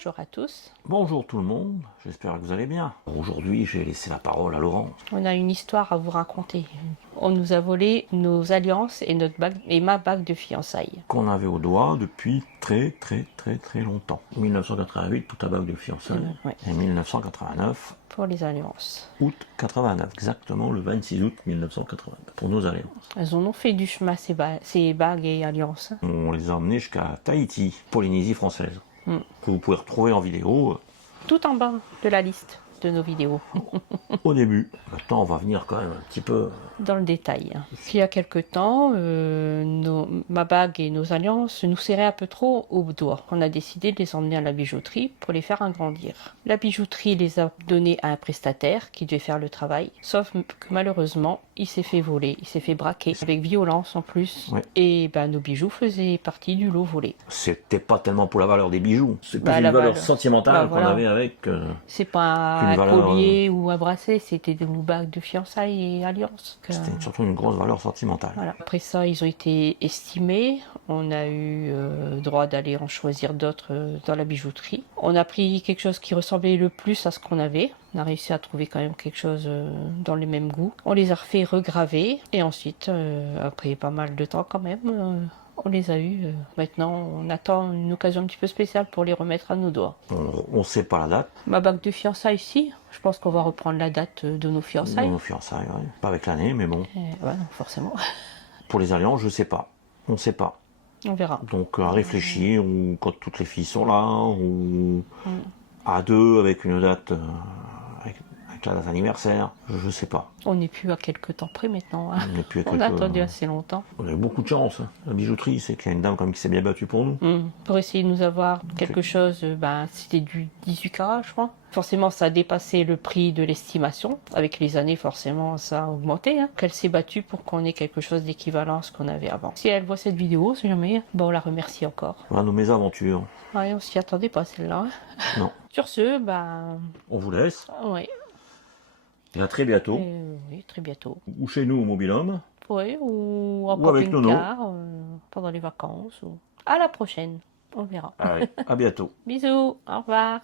Bonjour à tous. Bonjour tout le monde, j'espère que vous allez bien. Aujourd'hui, j'ai laissé la parole à Laurence. On a une histoire à vous raconter. On nous a volé nos alliances et ma bague de fiançailles. Qu'on avait au doigt depuis très longtemps. 1988 pour ta bague de fiançailles. Ouais. Et 1989, Pour les alliances. août 89, exactement le 26 août 1989, pour nos alliances. Elles en ont fait du chemin ces bagues et alliances. On les a emmenées jusqu'à Tahiti, Polynésie française, que vous pouvez retrouver en vidéo Tout en bas de la liste de nos vidéos. au début. Maintenant, on va venir quand même un petit peu... Dans le détail. Il y a quelque temps, ma bague et nos alliances nous serraient un peu trop au doigt. On a décidé de les emmener à la bijouterie pour les faire agrandir. La bijouterie les a donnés à un prestataire qui devait faire le travail. Sauf que malheureusement, il s'est fait voler, il s'est fait braquer avec violence en plus. Ouais. Et nos bijoux faisaient partie du lot volé. C'était pas tellement pour la valeur des bijoux, c'est plus La une valeur valeur sentimentale qu'on voilà. avait avec... C'est pas un collier ou un bracelet, c'était des bagues de fiançailles et alliances. C'était surtout une grosse valeur sentimentale. Voilà. Après ça, ils ont été estimés. On a eu droit d'aller en choisir d'autres dans la bijouterie. On a pris quelque chose qui ressemblait le plus à ce qu'on avait. On a réussi à trouver quand même quelque chose dans les mêmes goûts. On les a refait regraver. Et ensuite, après pas mal de temps quand même, on les a eus. Maintenant, on attend une occasion un petit peu spéciale pour les remettre à nos doigts. On ne sait pas la date. Ma bague de fiançailles, si. Je pense qu'on va reprendre la date de nos fiançailles. Nos fiançailles, ouais. Pas avec l'année, mais bon. Ouais, non, forcément. Pour les alliances, je sais pas. On ne sait pas. On verra. Donc à réfléchir, ou quand toutes les filles sont là, ou à deux avec une date, avec la date anniversaire, je sais pas. On n'est plus à quelques temps près maintenant. Hein. On n'est plus à On a quelques- attendu assez longtemps. On a eu beaucoup de chance. Hein. La bijouterie, c'est qu'il y a une dame comme qui s'est bien battue pour nous. Pour essayer de nous avoir quelque chose, c'était du 18 carats, je crois. Forcément, ça a dépassé le prix de l'estimation. Avec les années, forcément, ça a augmenté. Hein. Qu'elle s'est battue pour qu'on ait quelque chose d'équivalent à ce qu'on avait avant. Si elle voit cette vidéo, si jamais, on la remercie encore. Voilà nos mésaventures. Ouais, on s'y attendait pas, celle-là. Hein. Non. Sur ce, On vous laisse. ouais. Et à très bientôt. Oui, très bientôt. Ou chez nous au Mobilhome. Oui, ou en Ou avec Nono. camping-car, pendant les vacances. Ou... À la prochaine, on verra. Allez, à bientôt. Bisous, au revoir.